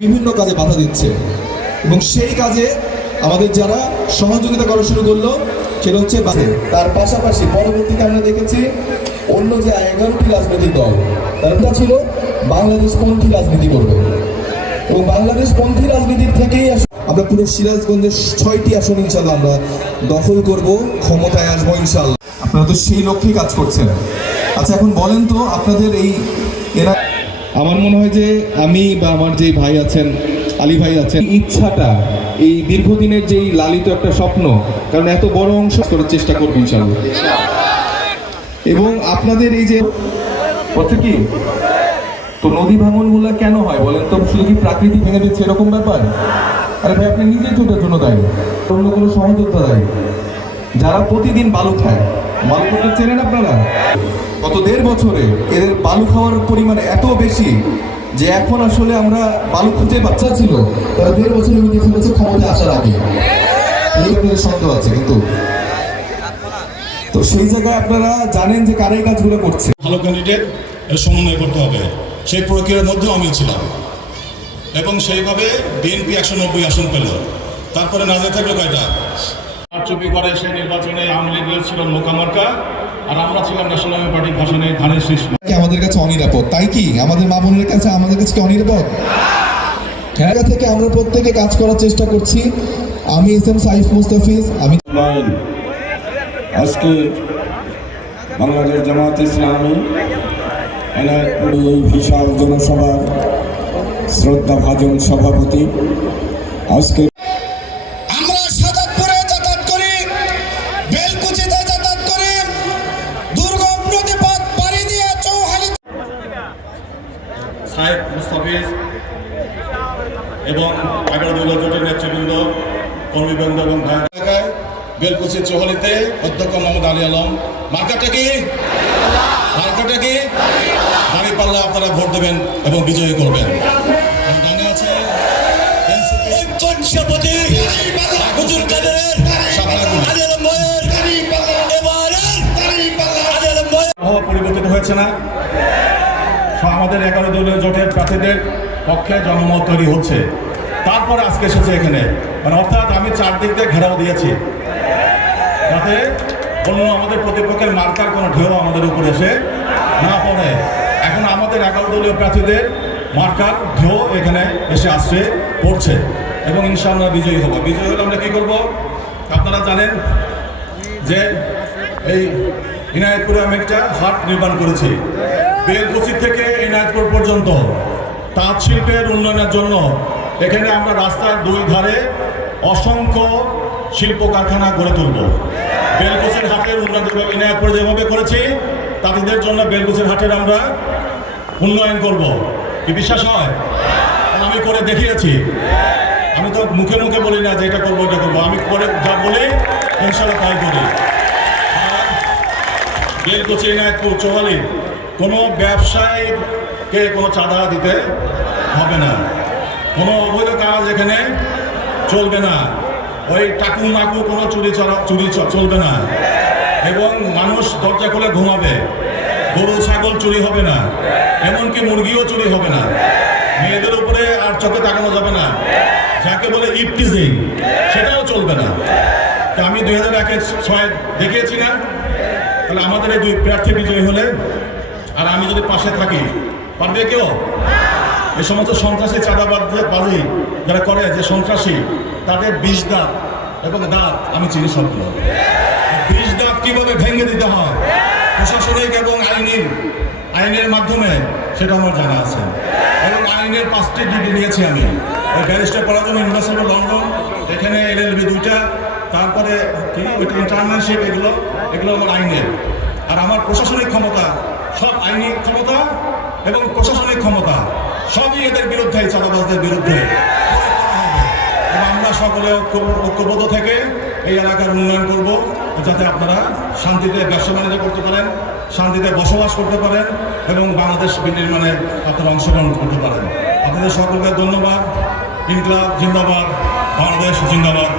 বিভিন্ন কাজে বাধা দিচ্ছে এবং সেই কাজে আমাদের যারা সহযোগিতা করা শুরু করলো সেটা হচ্ছে তার পাশাপাশি পরবর্তীতে আমরা দেখেছি অন্য যে 11টি রাজনৈতিক দল তারটা ছিল বাংলাদেশপন্থী রাজনীতি করবে এবং বাংলাদেশপন্থী রাজনীতির থেকেই আমরা পুরো সিরাজগঞ্জের 6টি আসন ইনশাল্লাহ আমরা দখল করব, ক্ষমতায় আসবো ইনশাল্লাহ। আপনারা তো সেই লক্ষ্যে কাজ করছেন। আচ্ছা, এখন বলেন তো আপনাদের এই এরা, আমার মনে হয় যে আমি বা আমার যে ভাই আছেন, আলী ভাই আছেন, ইচ্ছাটা এই দীর্ঘদিনের যেই লালিত একটা স্বপ্ন, কারণ এত বড় অংশ করার চেষ্টা করবো ইনশাল্লাহ। এবং আপনাদের এই যে হচ্ছে কি, তো নদী ভাঙনগুলো কেন হয় বলেন তো? শুধু কি প্রাকৃতিক ভেঙে দিচ্ছে এরকম ব্যাপার? আরে ভাই, আপনি নিজেই তো এটার জন্য দায়ী, অন্য কোনো সহযোদ্ধা দায়ী। যারা প্রতিদিন বালু খায়, বালু করতে চেনেন আপনারা? গত 1.5 বছরে এদের বালু খাওয়ার পরিমাণ এত বেশি যে এখন আসলে আমরা বালু খুঁজে বাচ্চা ছিল তারা 1.5 বছরের মধ্যে ফেলেছে ক্ষমতায় আসার আগে। এই আপনাদের সন্দেহ আছে কিন্তু, তো সেই জায়গায় আপনারা জানেন যে কারা এই কাজগুলো করছে। ভালো ক্যান্ডিডেট সমন্বয় করতে হবে, সেই প্রক্রিয়ার মধ্যেও আমি ছিলাম এবং সেইভাবে বিএনপি 190 আসন পেল। তারপরে নাজে থাকলো কয়টা? চুপি করে সেই নির্বাচনে আওয়ামী লীগের ছিল নৌকা মার্কা আর আমরা ছিলাম ন্যাশনাল পার্টির ভাষণে ধানের শীষ। আমাদের কাছে অনিরাপদ, তাই কি আমাদের মা বোনের কাছে আমাদের কাছে কি অনিরাপদ? জায়গা থেকে আমরা প্রত্যেকে কাজ করার চেষ্টা করছি। আমি এসএম সাইফ মুস্তাফিজ, আমি আজকে বাংলাদেশ জামাত ইসলামী এনায়তপুরে এই বিশাল জনসভার শ্রদ্ধাভাজন সভাপতি। আজকে আমরা সাজাদপুরে যাতায়াত করি, বেলকুচিতে যাতায়াত করি, দুর্গম নদীপথ পাড়ি দিয়ে চৌহালি। সাইফ মুস্তাফিজ এবং 11 দলীয় জোটের নেতৃবৃন্দ, কর্মীবৃন্দ এবং ঢাকায় বেলকুচি চৌহালিতে অধ্যক্ষ মোহাম্মদ আলী আলম। মার্কাটা কি? দাঁড়িপাল্লা আপনারা ভোট দেবেন এবং বিজয়ী করবেন। ডানে আছে পরিবর্তিত হয়েছে না? আমাদের 11 দলীয় জোটের প্রার্থীদের পক্ষে জনমত তৈরি হচ্ছে, তারপরে আজকে এসেছে এখানে। মানে অর্থাৎ আমি চারদিক দিয়ে ঘেরাও দিয়েছি যাতে অন্য আমাদের প্রতিপক্ষের মার্কার কোনো ঢেউ আমাদের উপরে এসে না পড়ে। এখন আমাদের 11 দলীয় প্রার্থীদের মার্কার ঢেউ এখানে এসে আসছে, পড়ছে এবং ইনশাআল্লাহ বিজয়ী হবো। বিজয়ী হলে আমরা কী করবো আপনারা জানেন যে এই ইনায়েতপুরে আমি একটা হাট নির্মাণ করেছি। বেলকুচি থেকে ইনায়েতপুর পর্যন্ত তাঁত শিল্পের উন্নয়নের জন্য এখানে আমরা রাস্তার 2 ধারে অসংখ্য শিল্প কারখানা গড়ে তুলব। বেলকুচির হাটের উন্নয়ন ইনায়েতপুরে যেভাবে করেছি, তাদের জন্য বেলকুচির হাটের আমরা উন্নয়ন করব। কি বিশ্বাস হয়? আমি করে দেখিয়েছি। আমি তো মুখে মুখে বলি না যে এটা করবো এটা করবো, আমি করে যা বলি ইনশাআল্লাহ তাই করি। বেলকুচি ইনায়েতপুর চৌহালি কোনো ব্যবসায়ীকে কোনো চাঁদা দিতে হবে না, কোনো অবৈধ কাজ এখানে চলবে না, ওই টাকু মাকু কোনো চুরি চলবে না এবং মানুষ দরজা খুলে ঘুমাবে, গরু ছাগল চুরি হবে না, এমনকি মুরগিও চুরি হবে না, মেয়েদের উপরে আর চোখে তাকানো যাবে না, যাকে বলে ইফটিজিং সেটাও চলবে না। তো আমি 2001-6 দেখিয়েছি না? তাহলে আমাদের এই 2 প্রার্থী বিজয়ী হলে আর আমি যদি পাশে থাকি, পারবে কেউ? এই সমস্ত সন্ত্রাসী চাঁদাবাজি যারা করে, যে সন্ত্রাসী, তাদের 20 দাঁত এবং দাঁত আমি চিনি সবগুলো। 20 দাঁত কীভাবে ভেঙে দিতে হয় প্রশাসনিক এবং আইনের মাধ্যমে, সেটা আমার জানা আছে এবং আইনের 5টি ডিগ্রি নিয়েছি আমি। ওই ব্যারিস্টার পড়ার জন্য ইউনিভার্সিটি অফ লন্ডন, এখানে LLB 2টা, তারপরে ইন্টার্নশিপ, এগুলো আমার আইনের। আর আমার প্রশাসনিক ক্ষমতা, সব আইনি ক্ষমতা এবং প্রশাসনিক ক্ষমতা সবই এদের বিরুদ্ধে, চাঁদাবাজদের বিরুদ্ধে। এবং আমরা সকলে ঐক্যবদ্ধ থেকে এই এলাকার উন্নয়ন করব, যাতে আপনারা শান্তিতে ব্যবসা বাণিজ্য করতে পারেন, শান্তিতে বসবাস করতে পারেন এবং বাংলাদেশ বিনির্মাণে আপনারা অংশগ্রহণ করতে পারেন। আপনাদের সকলকে ধন্যবাদ। ইনকলাব জিন্দাবাদ, বাংলাদেশ জিন্দাবাদ।